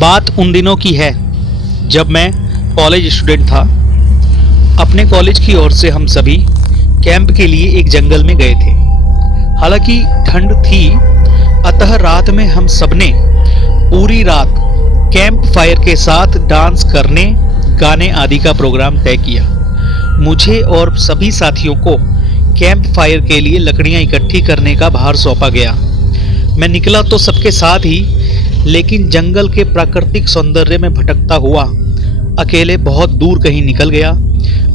बात उन दिनों की है जब मैं कॉलेज स्टूडेंट था। अपने कॉलेज की ओर से हम सभी कैंप के लिए एक जंगल में गए थे। हालांकि ठंड थी, अतः रात में हम सबने पूरी रात कैंप फायर के साथ डांस करने, गाने आदि का प्रोग्राम तय किया। मुझे और सभी साथियों को कैंप फायर के लिए लकड़ियां इकट्ठी करने का भार सौंपा गया। मैं निकला तो सबके साथ ही, लेकिन जंगल के प्राकृतिक सौंदर्य में भटकता हुआ अकेले बहुत दूर कहीं निकल गया।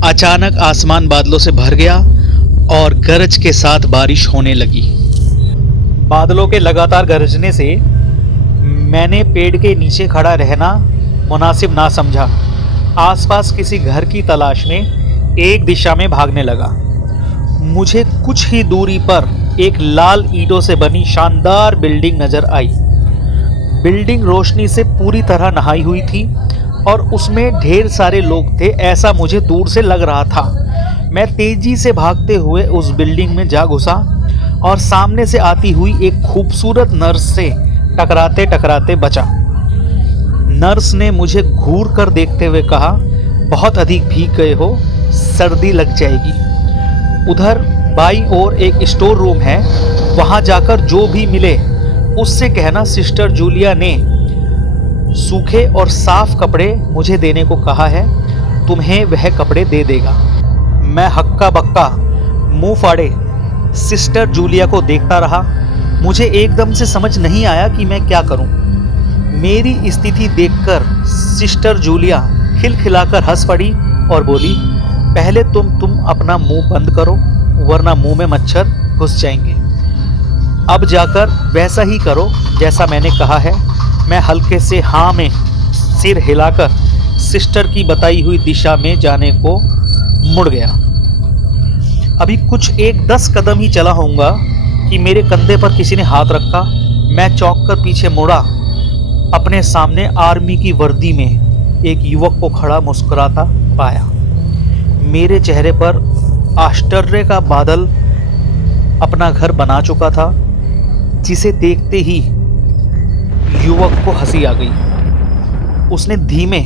अचानक आसमान बादलों से भर गया और गरज के साथ बारिश होने लगी। बादलों के लगातार गरजने से मैंने पेड़ के नीचे खड़ा रहना मुनासिब ना समझा। आसपास किसी घर की तलाश में एक दिशा में भागने लगा। मुझे कुछ ही दूरी पर एक लाल ईंटों से बनी शानदार बिल्डिंग नजर आई। बिल्डिंग रोशनी से पूरी तरह नहाई हुई थी और उसमें ढेर सारे लोग थे, ऐसा मुझे दूर से लग रहा था। मैं तेजी से भागते हुए उस बिल्डिंग में जा घुसा और सामने से आती हुई एक खूबसूरत नर्स से टकराते टकराते बचा। नर्स ने मुझे घूर कर देखते हुए कहा, बहुत अधिक भीग गए हो, सर्दी लग जाएगी। उधर बाईं ओर एक स्टोर रूम है, वहां जाकर जो भी मिले उससे कहना सिस्टर जूलिया ने सूखे और साफ कपड़े मुझे देने को कहा है, तुम्हें वह कपड़े दे देगा। मैं हक्का बक्का मुंह फाड़े सिस्टर जूलिया को देखता रहा। मुझे एकदम से समझ नहीं आया कि मैं क्या करूं। मेरी स्थिति देखकर सिस्टर जूलिया खिलखिलाकर हंस पड़ी और बोली, पहले तुम अपना मुंह बंद करो, वरना मुंह में मच्छर घुस जाएंगे। अब जाकर वैसा ही करो जैसा मैंने कहा है। मैं हल्के से हाँ में सिर हिलाकर सिस्टर की बताई हुई दिशा में जाने को मुड़ गया। अभी कुछ 10 कदम ही चला होऊंगा कि मेरे कंधे पर किसी ने हाथ रखा। मैं चौंक कर पीछे मुड़ा। अपने सामने आर्मी की वर्दी में एक युवक को खड़ा मुस्कुराता पाया। मेरे चेहरे पर आश्चर्य का बादल अपना घर बना चुका था, जिसे देखते ही युवक को हंसी आ गई। उसने धीमे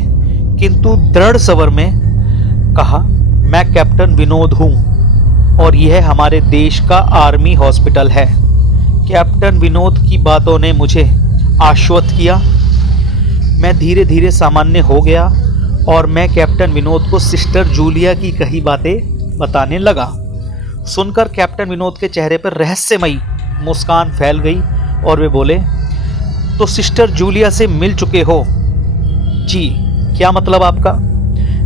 किंतु दृढ़ स्वर में कहा, मैं कैप्टन विनोद हूं और यह हमारे देश का आर्मी हॉस्पिटल है। कैप्टन विनोद की बातों ने मुझे आश्वस्त किया। मैं धीरे धीरे सामान्य हो गया और मैं कैप्टन विनोद को सिस्टर जूलिया की कही बातें बताने लगा। सुनकर कैप्टन विनोद के चेहरे पर रहस्यमयी मुस्कान फैल गई और वे बोले, तो सिस्टर जूलिया से मिल चुके हो? जी, क्या मतलब आपका?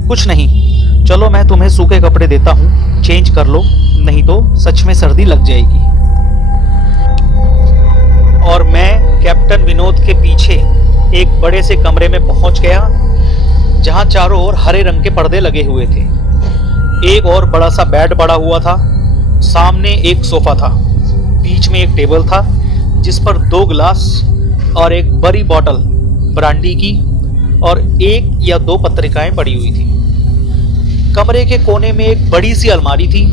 कुछ नहीं, चलो मैं तुम्हें सूखे कपड़े देता हूँ, चेंज कर लो, नहीं तो सच में सर्दी लग जाएगी। और मैं कैप्टन विनोद के पीछे एक बड़े से कमरे में पहुंच गया, जहां चारों ओर हरे रंग के पर्दे लगे हुए थे। एक और बड़ा सा बेड पड़ा हुआ था, सामने एक सोफा था, बीच में एक टेबल था जिस पर 2 गिलास और एक बड़ी बोतल ब्रांडी की और 1 या 2 पत्रिकाएं पड़ी हुई थी। कमरे के कोने में एक बड़ी सी अलमारी थी,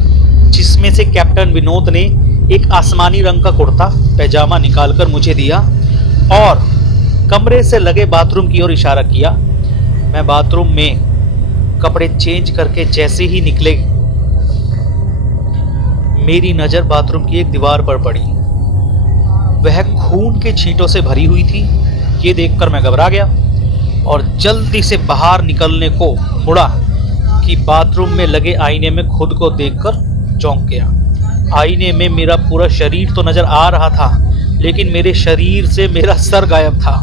जिसमें से कैप्टन विनोद ने एक आसमानी रंग का कुर्ता पैजामा निकालकर मुझे दिया और कमरे से लगे बाथरूम की ओर इशारा किया। मैं बाथरूम में कपड़े चेंज करके जैसे ही निकले, मेरी नज़र बाथरूम की एक दीवार पर पड़ी। वह खून के छींटों से भरी हुई थी। ये देखकर मैं घबरा गया और जल्दी से बाहर निकलने को मुड़ा कि बाथरूम में लगे आईने में खुद को देखकर चौंक गया। आईने में मेरा पूरा शरीर तो नज़र आ रहा था, लेकिन मेरे शरीर से मेरा सर गायब था।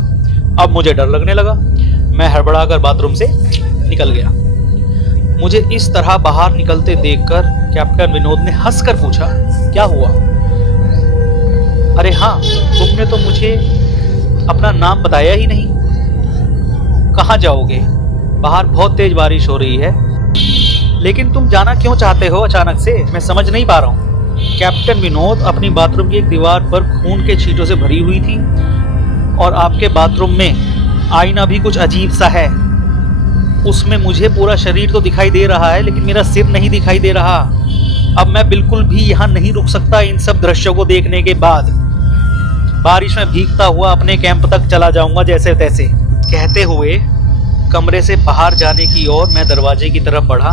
अब मुझे डर लगने लगा। मैं हड़बड़ाकर बाथरूम से निकल गया। मुझे इस तरह बाहर निकलते देखकर कैप्टन विनोद ने हंसकर पूछा, क्या हुआ? अरे हाँ, तुमने तो मुझे अपना नाम बताया ही नहीं। कहाँ जाओगे? बाहर बहुत तेज बारिश हो रही है। लेकिन तुम जाना क्यों चाहते हो अचानक से? मैं समझ नहीं पा रहा हूँ। कैप्टन विनोद, अपनी बाथरूम की एक दीवार पर खून के छींटों से भरी हुई थी और आपके बाथरूम में आईना भी कुछ अजीब सा है। उसमें मुझे पूरा शरीर तो दिखाई दे रहा है, लेकिन मेरा सिर नहीं दिखाई दे रहा। अब मैं बिल्कुल भी यहाँ नहीं रुक सकता। इन सब दृश्यों को देखने के बाद बारिश में भीगता हुआ अपने कैंप तक चला जाऊंगा जैसे तैसे। कहते हुए कमरे से बाहर जाने की ओर मैं दरवाजे की तरफ बढ़ा,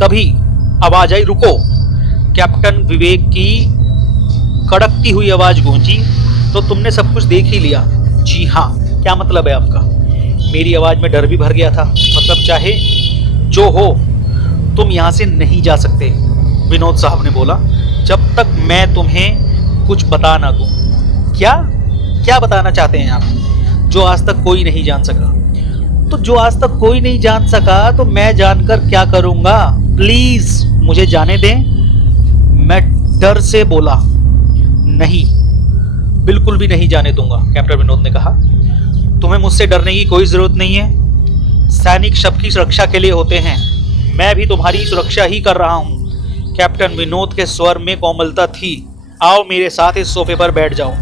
तभी आवाज आई, रुको। कैप्टन विवेक की कड़कती हुई आवाज गूंजी, तो तुमने सब कुछ देख ही लिया? जी हाँ। क्या मतलब है आपका? मेरी आवाज में डर भी भर गया था। मतलब चाहे जो हो, तुम यहाँ से नहीं जा सकते, विनोद साहब ने बोला, जब तक मैं तुम्हें कुछ बता ना दूं। क्या क्या बताना चाहते हैं आप? जो आज तक कोई नहीं जान सका। तो जो आज तक कोई नहीं जान सका तो मैं जानकर क्या करूंगा? प्लीज मुझे जाने दें। मैं डर से बोला। नहीं, बिल्कुल भी नहीं जाने दूंगा, कैप्टन विनोद ने कहा। तुम्हें मुझसे डरने की कोई जरूरत नहीं है। सैनिक सबकी सुरक्षा के लिए होते हैं। मैं भी तुम्हारी सुरक्षा ही कर रहा हूं। कैप्टन विनोद के स्वर में कोमलता थी। आओ मेरे साथ इस सोफे पर बैठ जाओ।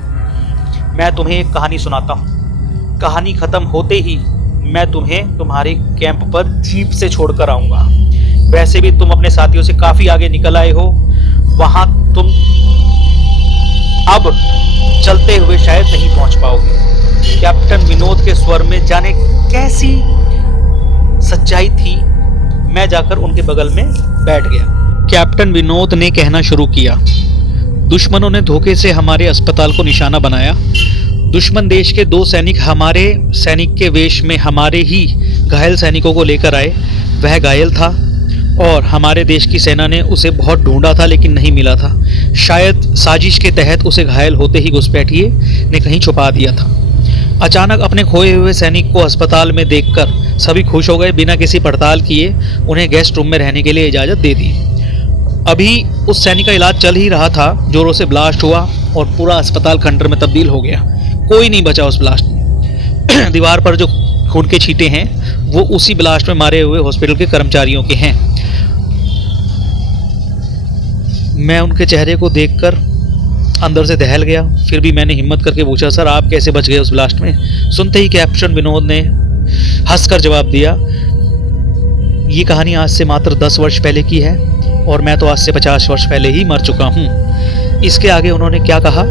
मैं तुम्हें एक कहानी सुनाता हूं। कहानी खत्म होते ही मैं तुम्हें तुम्हारे कैंप पर जीप से छोड़कर आऊंगा। वैसे भी तुम अपने साथियों से काफी आगे निकल आए हो। वहां तुम अब चलते हुए शायद नहीं पहुंच पाओगे। कैप्टन विनोद के स्वर में जाने कैसी सच्चाई थी। मैं जाकर उनके बगल में बैठ गया। कैप्टन विनोद ने कहना शुरू किया, दुश्मनों ने धोखे से हमारे अस्पताल को निशाना बनाया। दुश्मन देश के 2 सैनिक हमारे सैनिक के वेश में हमारे ही घायल सैनिकों को लेकर आए। वह घायल था और हमारे देश की सेना ने उसे बहुत ढूंढा था लेकिन नहीं मिला था। शायद साजिश के तहत उसे घायल होते ही घुसपैठिए ने कहीं छुपा दिया था। अचानक अपने खोए हुए सैनिक को अस्पताल में देखकर सभी खुश हो गए। बिना किसी पड़ताल किए उन्हें गेस्ट रूम में रहने के लिए इजाज़त दे दी। अभी उस सैनिक का इलाज चल ही रहा था, जोरों से ब्लास्ट हुआ और पूरा अस्पताल खंडर में तब्दील हो गया। कोई नहीं बचा उस ब्लास्ट में। दीवार पर जो खून के छींटे हैं वो उसी ब्लास्ट में मारे हुए हॉस्पिटल के कर्मचारियों के हैं। मैं उनके चेहरे को देखकर अंदर से दहल गया। फिर भी मैंने हिम्मत करके पूछा, सर आप कैसे बच गए उस ब्लास्ट में? सुनते ही कैप्टन विनोद ने हंसकर जवाब दिया, ये कहानी आज से मात्र 10 वर्ष पहले की है और मैं तो आज से 50 वर्ष पहले ही मर चुका हूँ। इसके आगे उन्होंने क्या कहा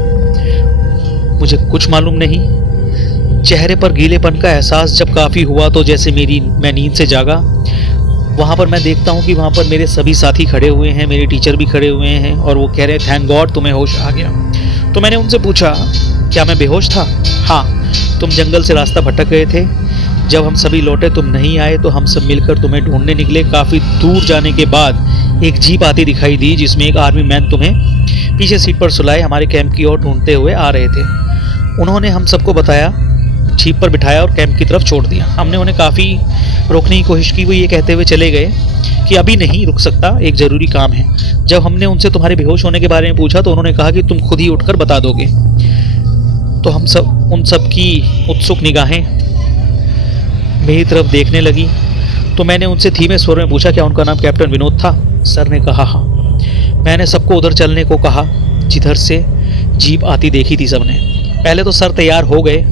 मुझे कुछ मालूम नहीं। चेहरे पर गीलेपन का एहसास जब काफ़ी हुआ तो जैसे मैं नींद से जागा। वहाँ पर मैं देखता हूँ कि वहाँ पर मेरे सभी साथी खड़े हुए हैं, मेरे टीचर भी खड़े हुए हैं और वो कह रहे हैं थैंक गॉड तुम्हें होश आ गया। तो मैंने उनसे पूछा, क्या मैं बेहोश था? हाँ, तुम जंगल से रास्ता भटक गए थे। जब हम सभी लौटे तुम नहीं आए तो हम सब मिलकर तुम्हें ढूंढने निकले। काफ़ी दूर जाने के बाद एक जीप आती दिखाई दी जिसमें एक आर्मी मैन तुम्हें पीछे सीट पर सुलाए हमारे कैंप की ओर ढूंढते हुए आ रहे थे। उन्होंने हम सबको बताया, जीप पर बिठाया और कैंप की तरफ छोड़ दिया। हमने उन्हें काफ़ी रोकने की कोशिश की। वो ये कहते हुए चले गए कि अभी नहीं रुक सकता, एक ज़रूरी काम है। जब हमने उनसे तुम्हारे बेहोश होने के बारे में पूछा तो उन्होंने कहा कि तुम खुद ही उठकर बता दोगे। तो उन सब की उत्सुक निगाहें मेरी तरफ देखने लगी। तो मैंने उनसे धीमे स्वर में पूछा, क्या उनका नाम कैप्टन विनोद था? सर ने कहा हाँ। मैंने सबको उधर चलने को कहा जिधर से जीप आती देखी थी सबने। पहले तो सर तैयार हो गए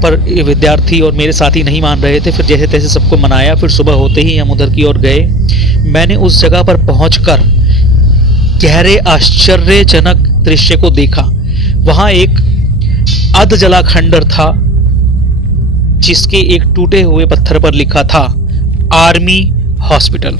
पर विद्यार्थी और मेरे साथी नहीं मान रहे थे। फिर जैसे तैसे सबको मनाया। फिर सुबह होते ही हम उधर की ओर गए। मैंने उस जगह पर पहुंचकर गहरे आश्चर्यजनक दृश्य को देखा। वहां एक अध जला खंडर था जिसके एक टूटे हुए पत्थर पर लिखा था आर्मी हॉस्पिटल।